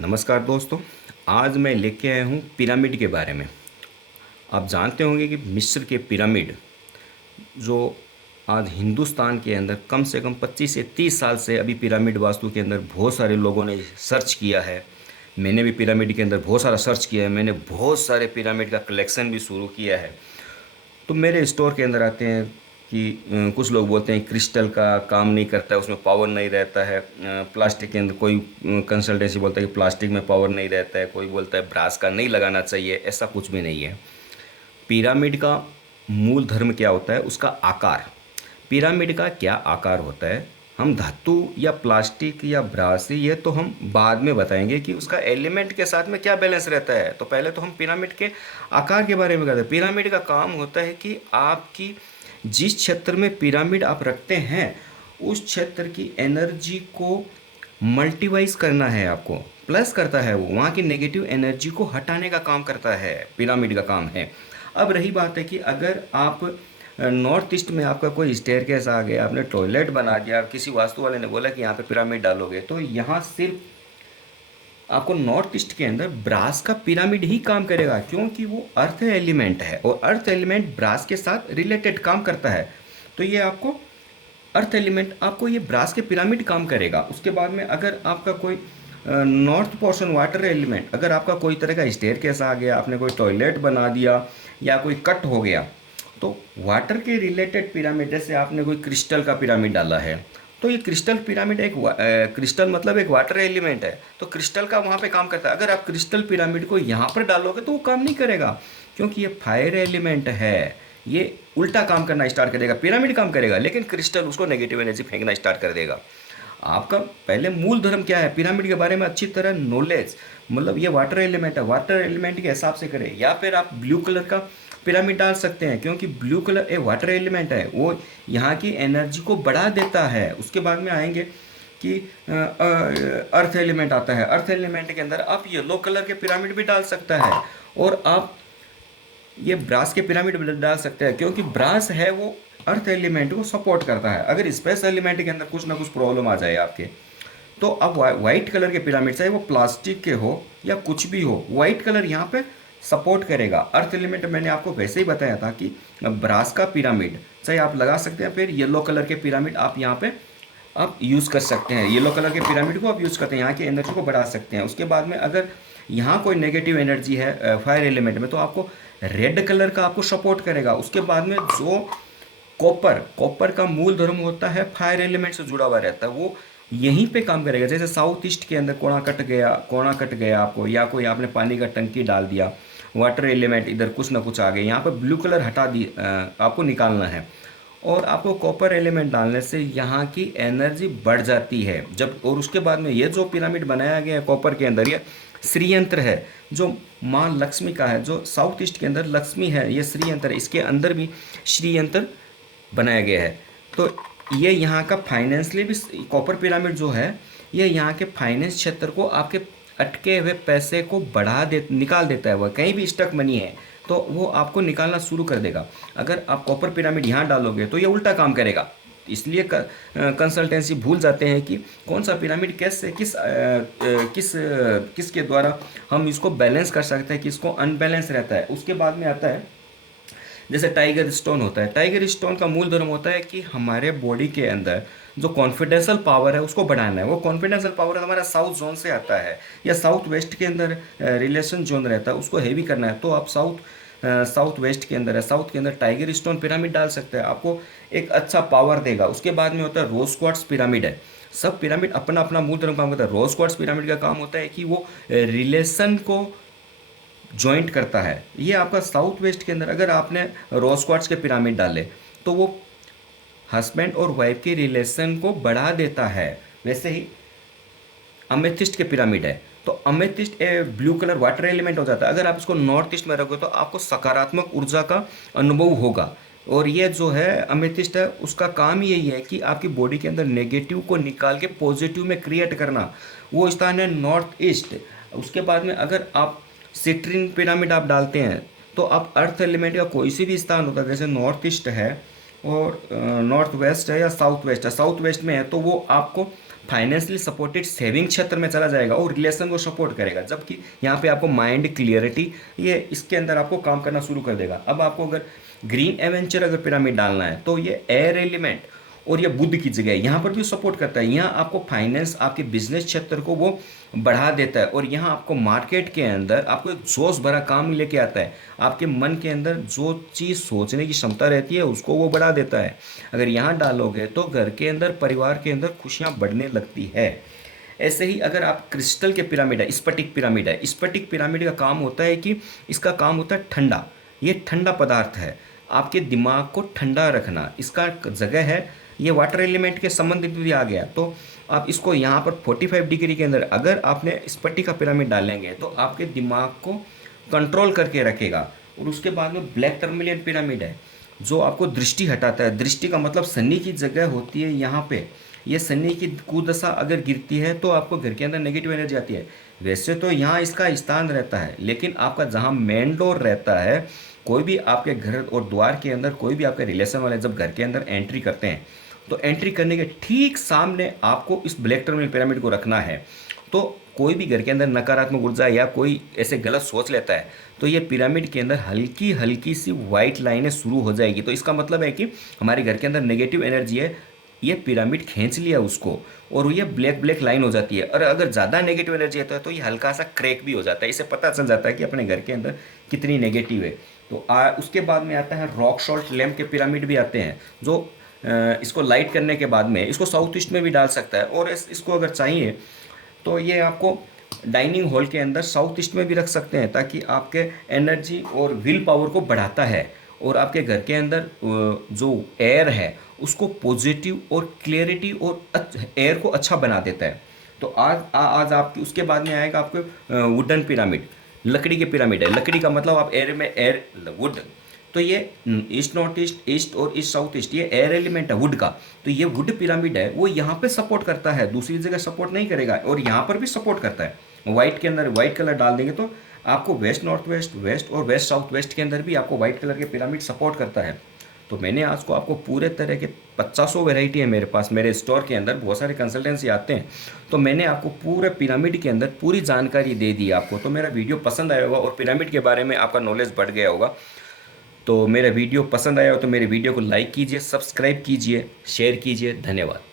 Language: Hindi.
नमस्कार दोस्तों। आज मैं लेके आया हूँ पिरामिड के बारे में। आप जानते होंगे कि मिस्र के पिरामिड जो आज हिंदुस्तान के अंदर कम से कम 25 से 30 साल से अभी पिरामिड वास्तु के अंदर बहुत सारे लोगों ने सर्च किया है। मैंने भी पिरामिड के अंदर बहुत सारा सर्च किया है। मैंने बहुत सारे पिरामिड का कलेक्शन भी शुरू किया है। तो मेरे स्टोर के अंदर आते हैं कि कुछ लोग बोलते हैं क्रिस्टल का काम नहीं करता है, उसमें पावर नहीं रहता है। प्लास्टिक के अंदर कोई कंसल्टेंसी बोलता है कि प्लास्टिक में पावर नहीं रहता है, कोई बोलता है ब्रास का नहीं लगाना चाहिए। ऐसा कुछ भी नहीं है। पिरामिड का मूल धर्म क्या होता है? उसका आकार। पिरामिड का क्या आकार होता है? हम धातु या प्लास्टिक या ब्रास, ये तो हम बाद में बताएंगे कि उसका एलिमेंट के साथ में क्या बैलेंस रहता है। तो पहले तो हम पिरामिड के आकार के बारे में करते हैं। पिरामिड का काम होता है कि आपकी जिस क्षेत्र में पिरामिड आप रखते हैं उस क्षेत्र की एनर्जी को मल्टीवाइज करना है, आपको प्लस करता है। वो वहाँ की नेगेटिव एनर्जी को हटाने का काम करता है, पिरामिड का काम है। अब रही बात है कि अगर आप नॉर्थ ईस्ट में आपका कोई स्टेयरकेस आ गया, आपने टॉयलेट बना दिया, किसी वास्तु वाले ने बोला कि यहाँ पे पिरामिड डालोगे, तो यहाँ सिर्फ आपको नॉर्थ ईस्ट के अंदर ब्रास का पिरामिड ही काम करेगा, क्योंकि वो अर्थ एलिमेंट है और अर्थ एलिमेंट ब्रास के साथ रिलेटेड काम करता है। तो ये आपको अर्थ एलिमेंट, आपको ये ब्रास के पिरामिड काम करेगा। उसके बाद में अगर आपका कोई नॉर्थ पोर्शन वाटर एलिमेंट, अगर आपका कोई तरह का स्टेयरकेस आ गया, आपने कोई टॉयलेट बना दिया या कोई कट हो गया, तो वाटर के रिलेटेड पिरामिड, जैसे आपने कोई क्रिस्टल का पिरामिड डाला है, तो ये क्रिस्टल पिरामिड क्रिस्टल मतलब एक वाटर एलिमेंट है, तो क्रिस्टल का वहाँ पे काम करता है। अगर आप क्रिस्टल पिरामिड को यहाँ पर डालोगे तो वो काम नहीं करेगा, क्योंकि ये फायर एलिमेंट है। ये उल्टा काम करना स्टार्ट करेगा। पिरामिड काम करेगा लेकिन क्रिस्टल उसको नेगेटिव एनर्जी फेंकना स्टार्ट कर देगा। आपका पहले मूल धर्म क्या है, पिरामिड के बारे में अच्छी तरह नॉलेज, मतलब ये वाटर एलिमेंट है, वाटर एलिमेंट के हिसाब से करें। या फिर आप ब्लू कलर का पिरामिड डाल सकते हैं, क्योंकि ब्लू कलर एक वाटर एलिमेंट है, वो यहाँ की एनर्जी को बढ़ा देता है। उसके बाद में आएंगे कि अर्थ एलिमेंट आता है। अर्थ एलिमेंट के अंदर आप येलो कलर के पिरामिड भी डाल सकता है, और आप ये ब्रास के पिरामिड डाल सकते हैं, क्योंकि ब्रास है वो अर्थ एलिमेंट को सपोर्ट करता है। अगर स्पेस एलिमेंट के अंदर कुछ ना कुछ प्रॉब्लम आ जाए आपके, तो अब वाइट कलर के पिरामिड, चाहे वो प्लास्टिक के हो या कुछ भी हो, वाइट कलर यहाँ पे सपोर्ट करेगा। अर्थ एलिमेंट मैंने आपको वैसे ही बताया था कि ब्रास का पिरामिड चाहे आप लगा सकते हैं, फिर येलो कलर के पिरामिड आप यहाँ पे आप यूज़ कर सकते हैं। येलो कलर के पिरामिड को आप यूज़ करते हैं, यहाँ की एनर्जी को बढ़ा सकते हैं। उसके बाद में अगर यहाँ कोई नेगेटिव एनर्जी है फायर एलिमेंट में, तो आपको रेड कलर का आपको सपोर्ट करेगा। उसके बाद में जो कॉपर, कॉपर का मूल धर्म होता है फायर एलिमेंट से जुड़ा हुआ रहता है, वो यहीं पे काम करेगा। जैसे साउथ ईस्ट के अंदर कोना कट गया आपको, या कोई आपने पानी का टंकी डाल दिया, वाटर एलिमेंट इधर कुछ ना कुछ आ गए, यहाँ पर ब्लू कलर हटा दी, आपको निकालना है, और आपको कॉपर एलिमेंट डालने से यहाँ की एनर्जी बढ़ जाती है। जब और उसके बाद में ये जो पिरामिड बनाया गया है कॉपर के अंदर, ये श्री यंत्र है जो माँ लक्ष्मी का है। जो साउथ ईस्ट के अंदर लक्ष्मी है, ये श्री यंत्र है, इसके अंदर भी श्री यंत्र बनाया गया है। तो ये यहाँ का फाइनेंशियली भी, कॉपर पिरामिड जो है ये यहाँ के फाइनेंस क्षेत्र को, आपके अटके हुए पैसे को निकाल देता है। वह कहीं भी स्टक मनी है तो वो आपको निकालना शुरू कर देगा। अगर आप कॉपर पिरामिड यहाँ डालोगे तो ये उल्टा काम करेगा। इसलिए कंसल्टेंसी भूल जाते हैं कि कौन सा पिरामिड कैसे किसके द्वारा हम इसको बैलेंस कर सकते हैं, किसको अनबैलेंस रहता है। उसके बाद में आता है जैसे टाइगर स्टोन होता है। टाइगर स्टोन का मूल धर्म होता है कि हमारे बॉडी के अंदर जो कॉन्फिडेंशियल पावर है उसको बढ़ाना है। वो कॉन्फिडेंशियल पावर हमारा साउथ जोन से आता है, या साउथ वेस्ट के अंदर रिलेशन जोन रहता है, उसको हैवी करना है। तो आप साउथ वेस्ट के अंदर है, साउथ के अंदर टाइगर स्टोन पिरामिड डाल सकते हैं, आपको एक अच्छा पावर देगा। उसके बाद में होता है रोज क्वार्ट्ज पिरामिड है। सब पिरामिड अपना अपना मूल धर्म काम करता है। रोज क्वार्ट्ज पिरामिड का काम होता है कि वो रिलेशन को जॉइंट करता है। ये आपका साउथ वेस्ट के अंदर अगर आपने रोज क्वार्ट्ज के पिरामिड डाले तो वो हस्बैंड और वाइफ के रिलेशन को बढ़ा देता है। वैसे ही अमेथिस्ट के पिरामिड है, तो amethyst blue colour water element हो जाता है। अगर आप इसको नॉर्थ ईस्ट में रखोगे तो आपको सकारात्मक ऊर्जा का अनुभव होगा। और ये जो है अमेथिस्ट है, उसका काम यही है कि आपकी बॉडी के अंदर नेगेटिव को निकाल के पॉजिटिव में क्रिएट करना। वो स्थान है नॉर्थ ईस्ट। उसके बाद में अगर आप सिट्रिन पिरामिड आप डालते हैं तो आप अर्थ एलिमेंट का कोई सी भी स्थान होता है, जैसे नॉर्थ ईस्ट है और नॉर्थ वेस्ट है या साउथ वेस्ट है, साउथ वेस्ट में है तो वो आपको फाइनेंशियली सपोर्टेड सेविंग क्षेत्र में चला जाएगा और रिलेशन को सपोर्ट करेगा, जबकि यहाँ पे आपको माइंड क्लियरिटी ये इसके अंदर आपको काम करना शुरू कर देगा। अब आपको अगर ग्रीन एवेंचर अगर पिरामिड डालना है तो ये एयर एलिमेंट और ये बुध की जगह यहाँ पर भी सपोर्ट करता है। यहाँ आपको फाइनेंस आपके बिजनेस क्षेत्र को वो बढ़ा देता है और यहाँ आपको मार्केट के अंदर आपको एक जोश भरा काम लेके आता है। आपके मन के अंदर जो चीज़ सोचने की क्षमता रहती है उसको वो बढ़ा देता है। अगर यहाँ डालोगे तो घर के अंदर परिवार के अंदर खुशियाँ बढ़ने लगती है। ऐसे ही अगर आप क्रिस्टल के पिरामिड है, स्फटिक पिरामिड है, स्फटिक पिरामिड का काम होता है कि इसका काम होता है ठंडा, ये ठंडा पदार्थ है, आपके दिमाग को ठंडा रखना इसका जगह है। ये वाटर एलिमेंट के संबंधित भी आ गया, तो आप इसको यहाँ पर 45 डिग्री के अंदर अगर आपने स्फटिक का पिरामिड डालेंगे तो आपके दिमाग को कंट्रोल करके रखेगा। और उसके बाद में ब्लैक टर्मिलियन पिरामिड है जो आपको दृष्टि हटाता है। दृष्टि का मतलब शनि की जगह होती है यहाँ पे। ये शनि की कुदशा अगर गिरती है तो आपको घर के अंदर नेगेटिव एनर्जी आती है। वैसे तो यहाँ इसका स्थान रहता है, लेकिन आपका जहाँ मेन डोर रहता है, कोई भी आपके घर और द्वार के अंदर कोई भी आपके रिलेशन वाले जब घर के अंदर एंट्री करते हैं तो एंट्री करने के ठीक सामने आपको इस ब्लैक टर्मिनल पिरामिड को रखना है। तो कोई भी घर के अंदर नकारात्मक ऊर्जा या कोई ऐसे गलत सोच लेता है तो ये पिरामिड के अंदर हल्की हल्की सी वाइट लाइनें शुरू हो जाएगी। तो इसका मतलब है कि हमारे घर के अंदर नेगेटिव एनर्जी है, ये पिरामिड खींच लिया उसको और ये ब्लैक ब्लैक लाइन हो जाती है। और अगर ज़्यादा नेगेटिव एनर्जी आता है तो ये हल्का सा क्रैक भी हो जाता है। इससे पता चल जाता है कि अपने घर के अंदर कितनी नेगेटिव है। तो उसके बाद में आता है रॉक सॉल्ट लैम्प के पिरामिड भी आते हैं जो इसको लाइट करने के बाद में इसको साउथ ईस्ट में भी डाल सकता है। और इसको अगर चाहिए तो ये आपको डाइनिंग हॉल के अंदर साउथ ईस्ट में भी रख सकते हैं, ताकि आपके एनर्जी और विल पावर को बढ़ाता है और आपके घर के अंदर जो एयर है उसको पॉजिटिव और क्लियरिटी और एयर को अच्छा बना देता है। तो आज आपकी उसके बाद में आएगा आपको वुडन पिरामिड, लकड़ी के पिरामिड है। लकड़ी का मतलब आप एयर में एयर वुड, तो ये ईस्ट नॉर्थ ईस्ट, ईस्ट और ईस्ट साउथ ईस्ट, ये एयर एलिमेंट है वुड का। तो ये वुड पिरामिड है वो यहाँ पे सपोर्ट करता है, दूसरी जगह सपोर्ट नहीं करेगा। और यहाँ पर भी सपोर्ट करता है। वाइट के अंदर वाइट कलर डाल देंगे तो आपको वेस्ट नॉर्थ वेस्ट, वेस्ट और वेस्ट साउथ वेस्ट के अंदर भी आपको वाइट कलर के पिरामिड सपोर्ट करता है। तो मैंने आज को आपको पूरे तरह के 50 वेराइटी है मेरे पास, मेरे स्टोर के अंदर बहुत सारे कंसल्टेंसी आते हैं। तो मैंने आपको पूरे पिरामिड के अंदर पूरी जानकारी दे दी आपको। तो मेरा वीडियो पसंद आया होगा और पिरामिड के बारे में आपका नॉलेज बढ़ गया होगा। तो मेरा वीडियो पसंद आया हो तो मेरे वीडियो को लाइक कीजिए, सब्सक्राइब कीजिए, शेयर कीजिए। धन्यवाद।